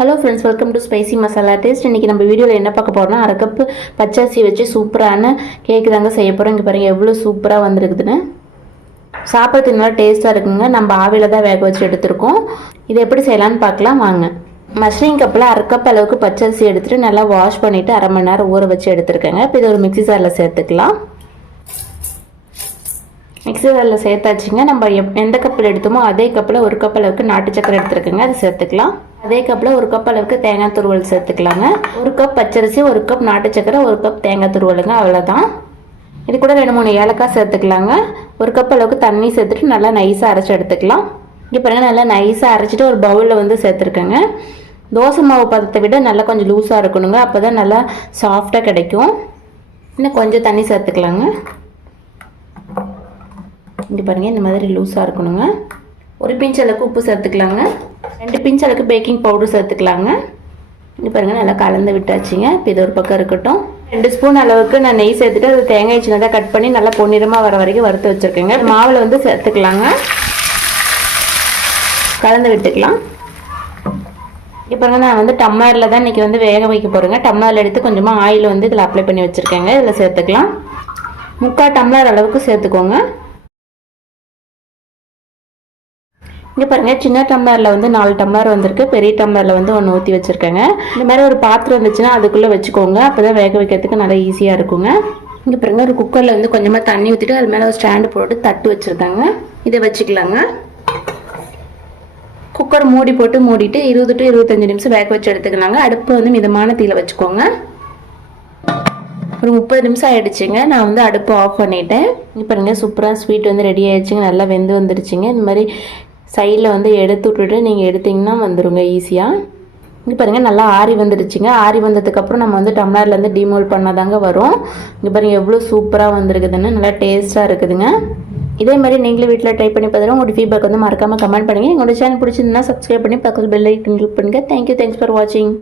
Hello friends, welcome to spicy masala taste. இன்றைக்கி நம்ம வீடியோவில் என்ன பார்க்க போகிறோம்னா, அரை கப்பு பச்சரிசி வச்சு சூப்பரான கேக்கு தாங்க செய்ய போகிறோம். இங்கே பாருங்கள் எவ்வளோ சூப்பராக வந்துருக்குதுன்னு. சாப்பிட்றதுக்கு நல்லா டேஸ்ட்டாக இருக்குங்க. நம்ம ஆவியில் தான் வேக வச்சு எடுத்துருக்கோம். இதை எப்படி செய்யலான்னு பார்க்கலாம் வாங்க. மஷ்ரூம் கப்பில் அரை கப் அளவுக்கு பச்சரிசி எடுத்துகிட்டு நல்லா வாஷ் பண்ணிவிட்டு அரை மணி நேரம் ஊற வச்சு எடுத்துருக்கேங்க. இப்போ இதை ஒரு மிக்ஸி ஜாரில் சேர்த்துக்கலாம். மிக்ஸி ஜாரில் சேர்த்தாச்சுங்க. நம்ம எந்த கப்பில் எடுத்தோமோ அதே கப்பில் ஒரு கப் அளவுக்கு நாட்டு சக்கரை எடுத்துருக்கேங்க. அதை சேர்த்துக்கலாம். அதே கப்பில் ஒரு கப் அளவுக்கு தேங்காய் துருவல் சேர்த்துக்கலாங்க. ஒரு கப் பச்சரிசி, ஒரு கப் நாட்டு சக்கரை, ஒரு கப் தேங்காய் துருவலுங்க, அவ்வளோதான். இது கூட 2-3 ஏலக்காய் சேர்த்துக்கலாங்க. ஒரு கப் அளவுக்கு தண்ணி சேர்த்துட்டு நல்லா நைஸாக அரைச்சி எடுத்துக்கலாம். இங்கே பாருங்கள், நல்லா நைஸாக அரைச்சிட்டு ஒரு பவுலில் வந்து சேர்த்துருக்கேங்க. தோசை மாவு பதத்தை விட நல்லா கொஞ்சம் லூஸாக இருக்கணுங்க. அப்போ தான் நல்லா சாஃப்டாக கிடைக்கும். இன்னும் கொஞ்சம் தண்ணி சேர்த்துக்கலாங்க. இங்கே பாருங்கள், இந்த மாதிரி லூஸாக இருக்கணுங்க. ஒரு பிஞ்ச் அளவுக்கு உப்பு சேர்த்துக்கலாங்க. 2 பிஞ்ச் அளவுக்கு பேக்கிங் பவுடர் சேர்த்துக்கலாங்க. இங்கே பாருங்கள், நல்லா கலந்து விட்டாச்சுங்க. இப்போ இது ஒரு பக்கம் இருக்கட்டும். 2 ஸ்பூன் அளவுக்கு நான் நெய் சேர்த்துட்டு அது தேங்காய் சின்னதாக கட் பண்ணி நல்லா பொன்னிறமாக வர வரைக்கும் வறுத்து வச்சுருக்கேங்க. மாவில் வந்து சேர்த்துக்கலாங்க. கலந்து விட்டுக்கலாம். இப்போ பாருங்கள், நான் வந்து டம்ளரில் தான் இன்றைக்கி வந்து வேக வைக்க போகிறேங்க. டம்ளரில் எடுத்து கொஞ்சமாக ஆயில் வந்து இதில் அப்ளை பண்ணி வச்சுருக்கேங்க. இதில் சேர்த்துக்கலாம். 3/4 டம்ளர் அளவுக்கு சேர்த்துக்கோங்க. இங்கே பாருங்கள், சின்ன டம்ளரில் வந்து 4 டம்ளர் வந்திருக்கு. பெரிய டம்ளரில் வந்து 1 ஊற்றி வச்சுருக்கேங்க. இந்த மாதிரி ஒரு பாத்திரம் இருந்துச்சுன்னா அதுக்குள்ளே வச்சுக்கோங்க. அப்போ தான் வேக வைக்கிறதுக்கு நல்லா ஈஸியாக இருக்குங்க. இங்கே பாருங்கள், ஒரு குக்கரில் வந்து கொஞ்சமாக தண்ணி ஊற்றிட்டு அது மேலே ஒரு ஸ்டாண்டு போட்டு தட்டு வச்சுருக்காங்க. இதை வச்சுக்கலாங்க. குக்கர் மூடி போட்டு மூடிட்டு 20 to 25 நிமிஷம் வேக வச்சு எடுத்துக்கலாங்க. அடுப்பு வந்து மிதமான தீயில வச்சுக்கோங்க. ஒரு 30 நிமிஷம் ஆகிடுச்சிங்க. நான் வந்து அடுப்பு ஆஃப் பண்ணிட்டேன். இப்போ பாருங்கள், சூப்பராக ஸ்வீட் வந்து ரெடி ஆகிடுச்சிங்க. நல்லா வெந்து வந்துடுச்சிங்க. இந்த மாதிரி சைடில் வந்து எடுத்து விட்டுட்டு நீங்கள் எடுத்திங்கன்னா வந்துடுங்க ஈஸியாக. இங்கே பாருங்கள், நல்லா ஆறி வந்துடுச்சிங்க. ஆறி வந்ததுக்கப்புறம் நம்ம வந்து டம்ளர்லேருந்து டிமோல்ட் பண்ணாதாங்க வரும். இங்கே பாருங்கள் எவ்வளோ சூப்பராக வந்துருக்குதுன்னு. நல்லா டேஸ்ட்டாக இருக்குதுங்க. இதே மாதிரி நீங்களும் வீட்டில் ட்ரை பண்ணி பார்த்துட்டு உங்களோட ஃபீட்பேக் வந்து மறக்காமல் கமெண்ட் பண்ணுங்கள். எங்களோட சேனல் பிடிச்சிருந்தா சப்ஸ்கிரைப் பண்ணி பக்கத்தில் பெல் ஐக்கன் கிளிக் பண்ணுங்கள். தேங்க்யூ, தேங்க்ஸ் ஃபார் வாட்சிங்.